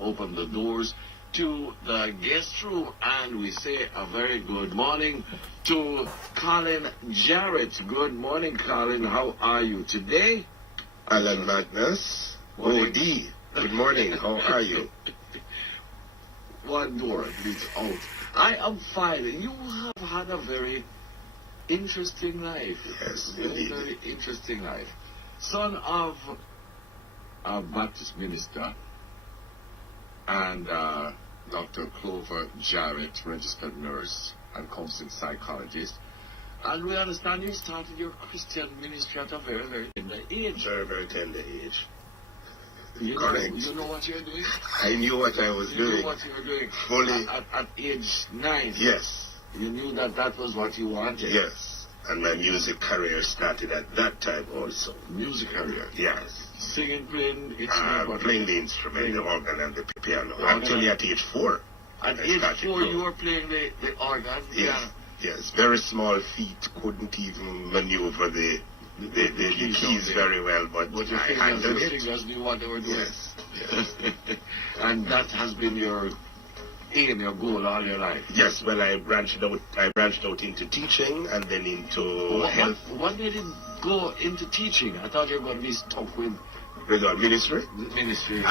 open the doors to the guest room, and we say a very good morning to Colin Jarrett. Good morning, Colin. How are you today? Alan Magnus. OD. Good morning. How are you? One door leads out. I am fine. You have had a very interesting life. Yes, very, very interesting life. Son of a Baptist minister and Dr. Clover Jarrett, registered nurse and counseling psychologist. And we understand you started your Christian ministry at a very, very tender age. Very, very tender age. Correct. You know what you're doing? I knew what I was doing. You knew what you were doing. Fully. At age 9. Yes. You knew that that was what you wanted. Yes. And my music career started at that time also. Music career? Yes. Singing, playing instrument? Playing the instrument, the organ and the piano. Actually at age 4. At age 4 you were playing the organ? Yes. Piano. Yes. Very small feet, couldn't even maneuver the keys very well, but your fingers knew what they were doing. Yes. Yes. And that has been your aim, your goal all your life. Yes, well, I branched out into teaching and then into health. What made you go into teaching? I thought you were going to be stuck with ministry. Ministry.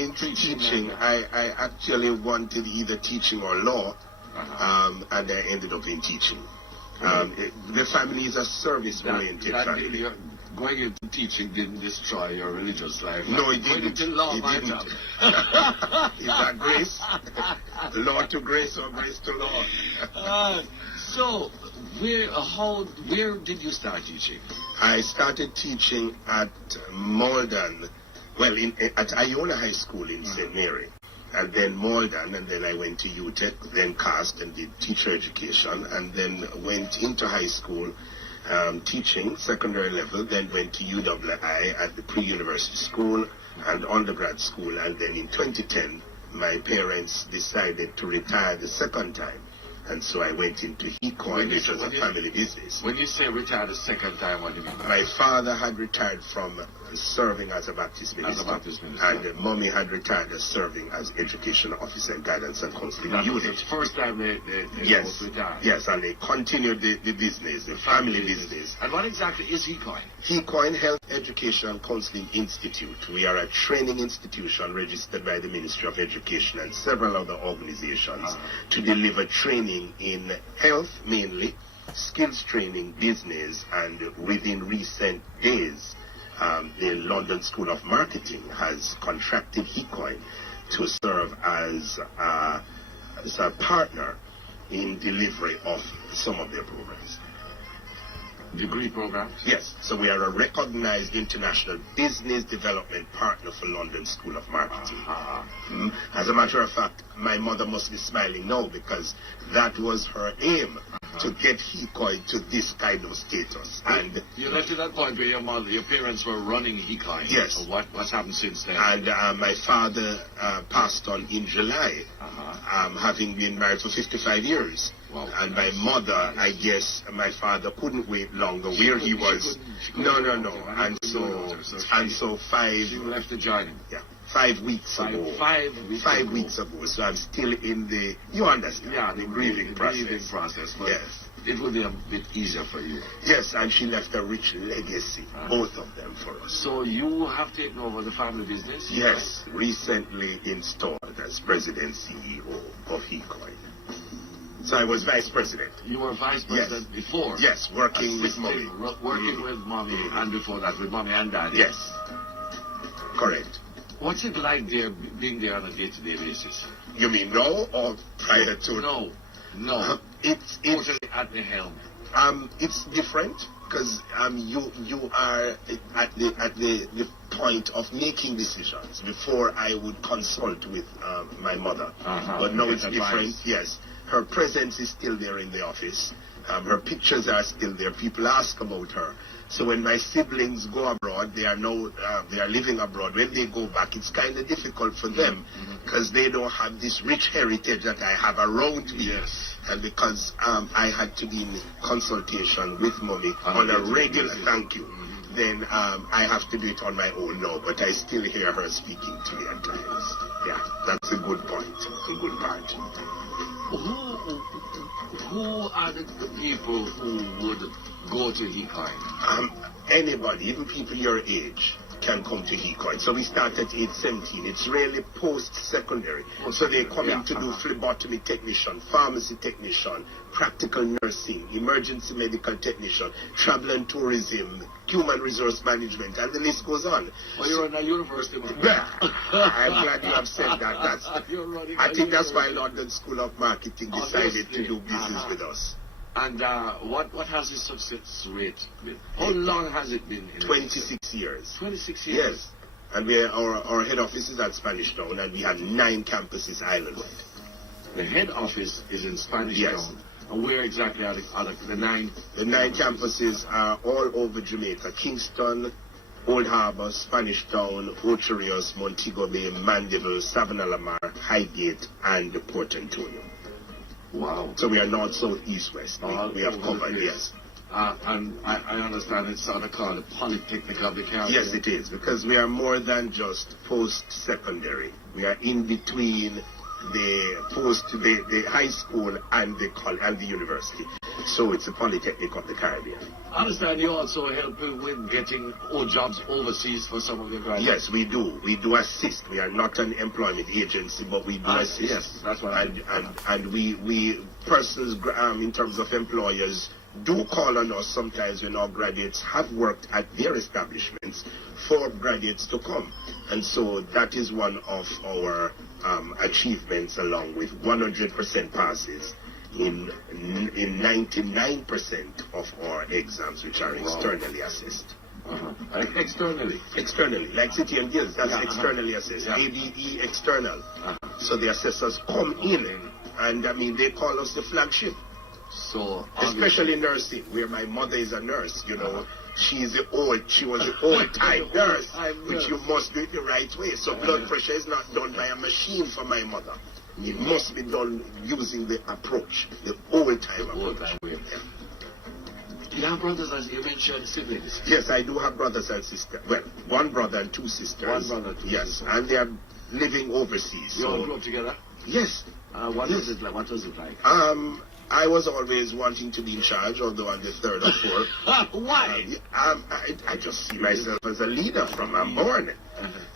Into teaching, I actually wanted either teaching or law, and I ended up in teaching. The family is a service-oriented family. Going into teaching didn't destroy your religious life. No, it didn't. Going into law, it didn't. Is that grace? Law to grace or grace to law? So, where did you start teaching? I started teaching at Malden, well, at Iona High School in St. Mary. And then Malden, and then I went to UTEC, then CAST and did teacher education, and then went into high school teaching, secondary level, then went to UWI at the pre-university school and undergrad school, and then in 2010, my parents decided to retire the second time. And so I went into HECOIN, which was a family business. When you say retire the second time, what do you mean? My father had retired from serving as a Baptist minister. And mommy had retired as serving as education officer and guidance and counseling unit. That was the first time they both retired? Yes, and they continued the business, the family business. And what exactly is HECOIN? HECOIN, Health Education and Counseling Institute. We are a training institution registered by the Ministry of Education and several other organizations to deliver training in health mainly, skills training, business, and within recent days, the London School of Marketing has contracted HECOIN to serve as a partner in delivery of some of their programs. Degree programs? Yes. So we are a recognized international business development partner for London School of Marketing. As a matter of fact, my mother must be smiling now because that was her aim, to get HECOIN to this kind of status. And you left to that point where your parents were running HECOIN. Yes. So what's happened since then? And my father passed on in July, having been married for 55 years. Wow. And my mother, I guess, my father couldn't wait longer where he was. No. And so She left to join him. Yeah. 5 weeks ago. 5 weeks ago. So I'm still in the, you understand, the grieving process. Grieving process. But yes. It will be a bit easier for you. Yes, and she left a rich legacy, both of them, for us. So you have taken over the family business? Yes, recently installed as President CEO of HECOIN. So I was Vice President. You were Vice President before? Yes, working with Mommy. Working with Mommy, and before that with Mommy and Daddy? Yes, correct. What's it like there, being there on a day-to-day basis? You mean now or prior to? No. It's totally at the helm. It's different because you are at the point of making decisions. Before I would consult with my mother, but now it's different. Yes, her presence is still there in the office. Her pictures are still there. People ask about her. So when my siblings go abroad, they are living abroad. When they go back, it's kind of difficult for them because they don't have this rich heritage that I have around me. Yes. And because I had to be in consultation with Mommy on a regular, then I have to do it on my own now, but I still hear her speaking to me at times. Yeah, that's a good point, a good part. Who are the people who would go to HECOIN? Anybody, even people your age, can come to HECOIN. So we start at age 17. It's really post-secondary. So they come in to do phlebotomy technician, pharmacy technician, practical nursing, emergency medical technician, travel and tourism, human resource management, and the list goes on. Oh, you're in a university, man. I'm glad you have said that. I think that's why London School of Marketing decided to do business with us. And what has the success rate been? How long has it been? 26 years. 26 years? Yes. And our head office is at Spanish Town, and we have 9 campuses island-wide. The head office is in Spanish Town. And where exactly are the 9? The 9 campuses are all over Jamaica. Kingston, Old Harbour, Spanish Town, Ocho Rios, Montego Bay, Mandeville, Savannah Lamar, Highgate, and Port Antonio. Wow. So we are north, south, east, west. We have covered, yes. And I understand it's sort of called the Polytechnic of the Caribbean. Yes, it is, because we are more than just post-secondary. We are in between the high school and the university. So it's a Polytechnic of the Caribbean. I understand you also help with getting jobs overseas for some of your graduates. Yes, we do. We do assist. We are not an employment agency, but we do assist. Yes, that's what and we persons in terms of employers do call on us sometimes when our graduates have worked at their establishments for graduates to come. And so that is one of our achievements, along with 100% passes in 99% of our exams, which are externally assessed. Externally, like City and Guilds, that's externally assessed. ABE external. So the assessors come in, and I mean, they call us the flagship. So especially nursing, where my mother is a nurse, you know. She was the old-time nurse, which you must do it the right way. So blood pressure is not done by a machine for my mother. It must be done using the approach, the old-time approach. You have brothers, as you mentioned, siblings? Yes, I do have brothers and sisters. Well, 1 brother and 2 sisters. 1 brother, 2 sisters. And they are living overseas. You all grew up together? Yes. What was it like? I was always wanting to be in charge, although I'm the 3rd or 4th. Why? I just see myself as a leader from I'm born.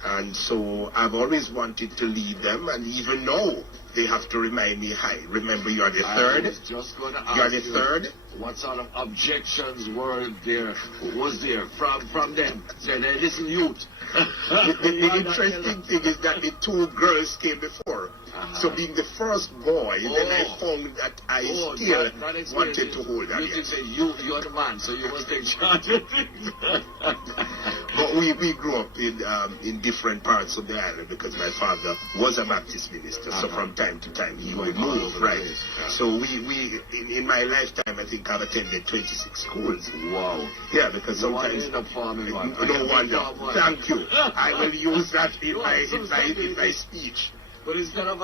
And so I've always wanted to lead them, and even now they have to remind me, hi, remember you're the 3rd? I was just going to ask you're the 3rd? What sort of objections was there from them? Saying, hey, listen, youth. The interesting thing is that the 2 girls came before. So being the first boy, then I found that I still wanted to hold that. You say you're the man, so you must take charge of things. But we grew up in different parts of the island because my father was a Baptist minister. So from time to time he would move, right? So we in my lifetime, I think I've attended 26 schools. Wow. Yeah, because sometimes no wonder. Thank you. I will use that in my speech. But instead of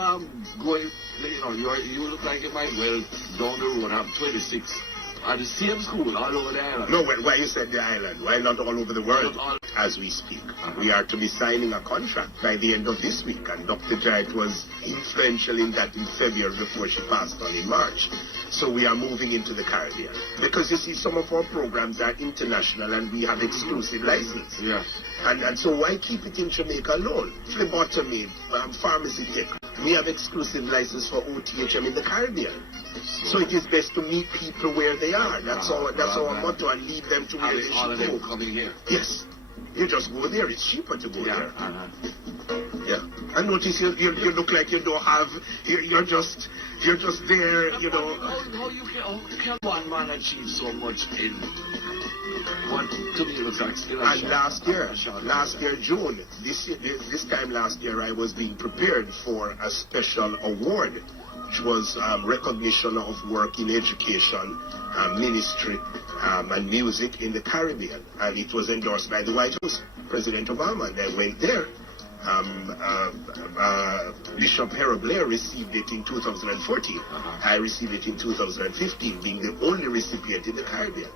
going, you look like you might well down the road have 26 at the same school all over the island. No, well, why you said the island? Why not all over the world as we speak? We are to be signing a contract by the end of this week, and Dr. Jarrett was influential in that in February before she passed on in March. So we are moving into the Caribbean. Because you see, some of our programs are international and we have exclusive license. Yes. And so why keep it in Jamaica alone? Phlebotomy, pharmacy tech. We have exclusive license for OTHM in the Caribbean. So it is best to meet people where they are. That's our motto, and lead them to where they should go. Coming here. Yes. You just go there. It's cheaper to go there. Yeah. And notice you look like you don't have. You're just there. You know. How can one man achieve so much in what to me looks like still? And last year June, this time last year, I was being prepared for a special award, which was recognition of work in education, ministry, and music in the Caribbean. And it was endorsed by the White House, President Obama. And I went there. Bishop Harold Blair received it in 2014. I received it in 2015, being the only recipient in the Caribbean.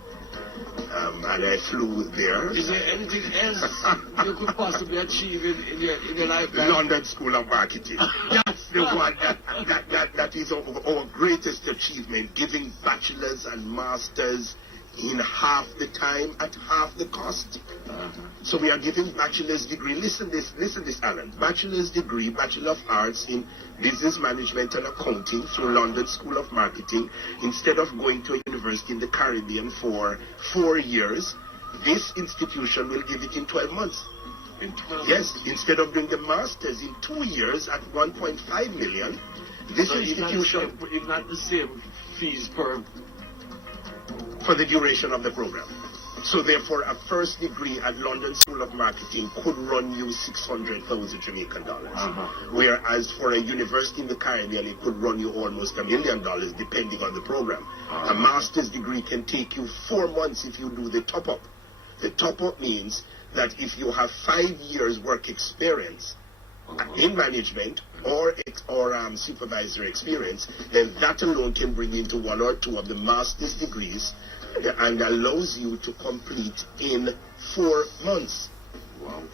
and I flew there. Is there anything else you could possibly achieve in your life? London School of Marketing. That's the one that is our greatest achievement, giving bachelors and masters in half the time at half the cost. So we are giving bachelor's degree. Listen this, Alan. Bachelor's degree, Bachelor of Arts in Business Management and Accounting through London School of Marketing. Instead of going to a university in the Caribbean for 4 years, this institution will give it in 12 months. In 12 Yes, instead of doing the master's in 2 years at 1.5 million, this institution... It's not the same fees per... for the duration of the program. So therefore, a first degree at London School of Marketing could run you 600,000 Jamaican dollars. Whereas for a university in the Caribbean, it could run you almost $1 million depending on the program. A master's degree can take you 4 months if you do the top-up. The top-up means that if you have 5 years work experience in management or supervisor experience, then that alone can bring you into 1 or 2 of the master's degrees and allows you to complete in 4 months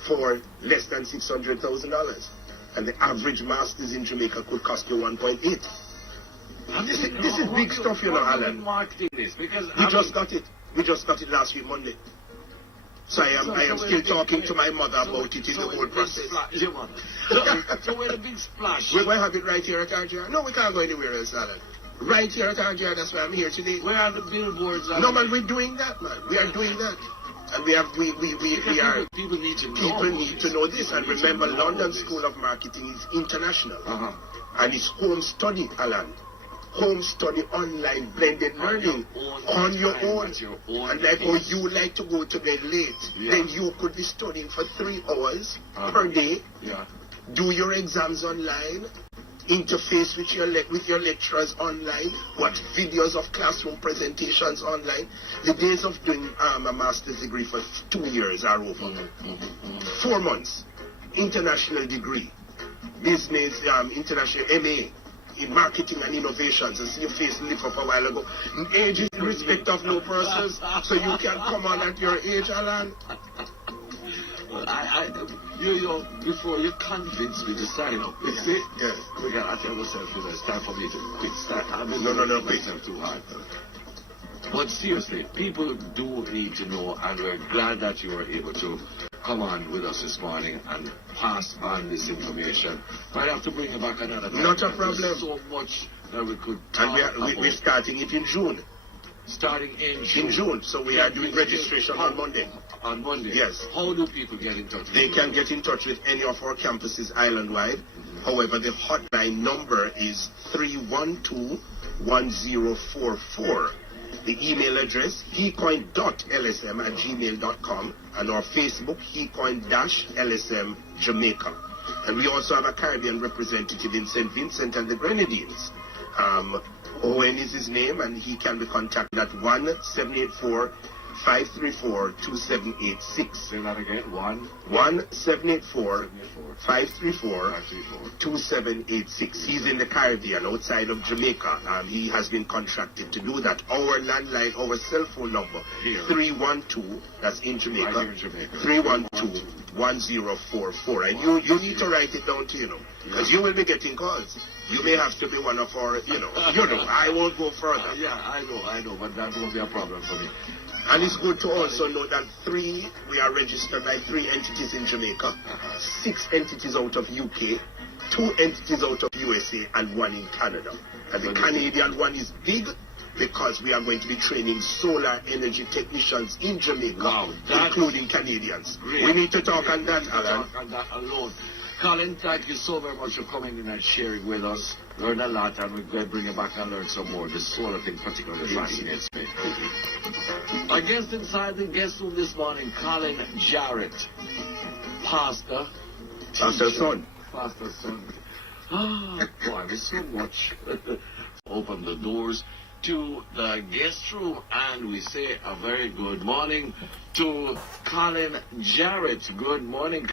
for less than $600,000. And the average master's in Jamaica could cost you 1.8. This is big stuff, you know, Alan. We just got it. We just got it last week, Monday. So I am still talking to my mother about it in the whole process. So we're a big splash. We're going to have it right here at RJR. No, we can't go anywhere else, Alan. Right here at RJR, that's why I'm here today. Where are the billboards? No, man, we're doing that, man. We are doing that. And we are... People need to know. People need to know this. And remember, London School of Marketing is international. And it's home study, Alan. Home study, online, blended learning on your own. And like how you like to go to bed late, then you could be studying for 3 hours per day. Do your exams online. Interface with your lecturers online. Watch videos of classroom presentations online. The days of doing a master's degree for 2 years are over. 4 months. International degree. Business, international MA. In marketing and innovations, and see your face lift up a while ago. Age is in respect of no persons, so you can come on at your age, Alan. You before you convince me to sign up, you see? Yes. We got to tell myself, it's time for me to quit. No, quit. Too hard. But seriously, people do need to know, and we're glad that you were able to come on with us this morning and pass on this information. Might have to bring you back another time. Not a problem. There's so much that we could talk and we're starting it in June. Starting in June. In June, so we are doing registration on Monday. On Monday? Yes. How do people get in touch with They you? can get in touch with any of our campuses island-wide. However, the hotline number is 312-1044. The email address, HECOIN.LSM@gmail.com, and our Facebook, HECOIN-LSM Jamaica. And we also have a Caribbean representative in St. Vincent and the Grenadines. Owen is his name, and he can be contacted at 1-784-534-2786. Say that again, 1-784-534-2786. He's in the Caribbean, outside of Jamaica. He has been contracted to do that. Our landline, our cell phone number, 312, that's in Jamaica, right here in Jamaica. 312-1044. And you need to write it down, too, because you will be getting calls. You may have to be one of our, I won't go further. Yeah, I know, but that won't be a problem for me. And it's good to also know that we are registered by 3 entities in Jamaica, 6 entities out of UK, 2 entities out of USA, and 1 in Canada. And the Canadian one is big because we are going to be training solar energy technicians in Jamaica, including Canadians. Great. We need to talk on that, Alan. Talk on that alone. Colin, thank you so very much for coming in and sharing with us. Learn a lot, and we're going to bring you back and learn some more. This sort of thing particularly fascinates me. Our guest inside the guest room this morning, Colin Jarrett, pastor, son. Pastor son. Boy, there's so much. Open the doors to the guest room, and we say a very good morning to Colin Jarrett. Good morning.